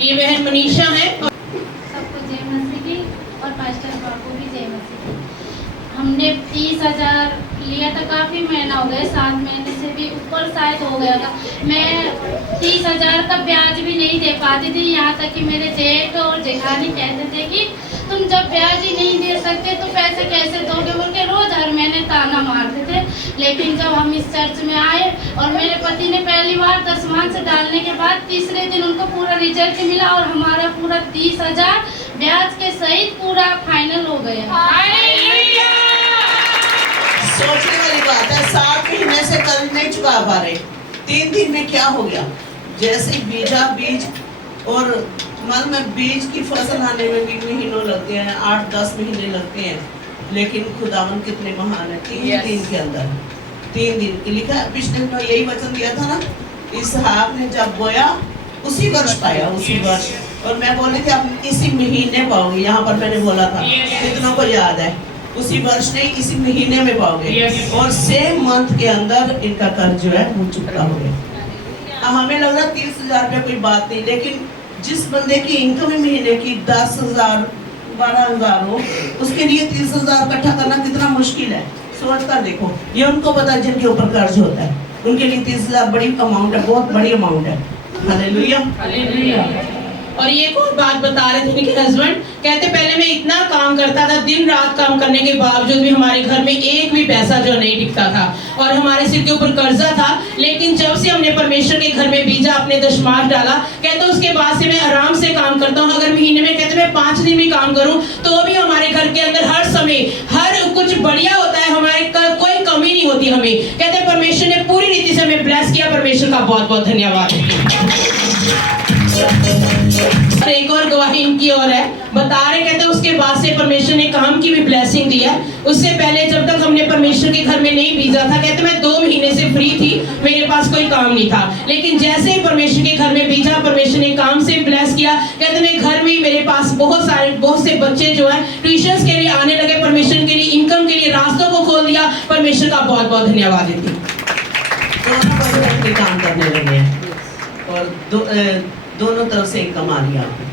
ये बहन मनीषा है। सबको जय मसीह की और पास्टर बाबू भी जय मसीह की। हमने 30,000 लिया था, काफ़ी महीना हो गया, 7 महीने से भी ऊपर शायद हो गया था। मैं 30,000 का ब्याज भी नहीं दे पाती थी, यहाँ तक कि मेरे जेठ और जेठानी कहते थे कि तुम जब ब्याज ही नहीं दे सकते तो पैसे कैसे दोगे बोल के रोज हर महीने ताना मारते थे। लेकिन जब हम इस चर्च में आए और मेरे पति ने पहली बार दशमांश डालने के बाद तीसरे दिन उनको पूरा रिजल्ट मिला और हमारा पूरा 30,000 ब्याज के सहित पूरा फाइनल हो गया। सोचने वाली बात है, 7 महीने से कर्ज नहीं चुका पा रहे, 3 दिन में क्या हो गया। जैसे बीजा बीज और मन में बीज की फसल आने में भी महीनों लगते हैं, 8-10 महीने लगते हैं, लेकिन खुदावन कितने महान है। 3 दिन के अंदर 3 दिन की लिखा है। पिछले दिनों यही वचन दिया था ना, इसहाक ने जब बोया उसी वर्ष पाया, उसी वर्ष। और मैं बोली थी आप इसी महीने पाओगे, यहाँ पर मैंने बोला था, कितनों को याद है, उसी वर्ष नहीं इसी महीने में पाओगे। और सेम मंथ के अंदर इनका कर्ज जो है वो चुकता हो गया। हमें लग रहा 30,000 रुपये कोई बात नहीं, लेकिन जिस बंदे की इनकम महीने की 10,000 12,000 हो, उसके लिए 30,000 इकट्ठा करना कितना मुश्किल है। सोच कर देखो, ये उनको पता है जिनके ऊपर कर्ज होता है, उनके लिए 30,000 बड़ी अमाउंट है, बहुत बड़ी अमाउंट है। Hallelujah hallelujah. और ये एक और बात बता रहे थे कि हस्बैंड कहते पहले मैं इतना काम करता था, दिन रात काम करने के बावजूद भी हमारे घर में एक भी पैसा जो नहीं टिकता था और हमारे सिर के ऊपर कर्जा था। लेकिन जब से हमने परमेश्वर के घर में बीजा, अपने दशमांश डाला, कहते उसके बाद से मैं आराम से काम करता हूँ। अगर महीने में कहते मैं 5 दिन भी काम करूँ तो भी हमारे घर के अंदर हर समय हर कुछ बढ़िया होता है, हमारे कोई कमी नहीं होती हमें। कहते परमेश्वर ने पूरी रीति से हमें ब्लेस किया, परमेश्वर का बहुत बहुत धन्यवाद। और एक और गवाही इनकी और है, बता रहे कहते उसके बाद से परमेश्वर ने काम की भी ब्लेसिंग दी है। उससे पहले जब तक हमने परमेश्वर के घर में नहीं भेजा था, कहते मैं 2 महीने से फ्री थी, मेरे पास कोई काम नहीं था। लेकिन जैसे ही परमेश्वर के घर में भेजा, परमेश्वर ने काम से ब्लेस किया। कहते मैं घर में मेरे पास बहुत से बच्चे जो है ट्यूशन के लिए आने लगे, परमेश्वर के लिए इनकम के लिए रास्तों को खोल दिया। परमेश्वर का बहुत बहुत धन्यवाद देती हूँ। काम करने लगे और दोनों तरफ से इनकम आ रही है आपको।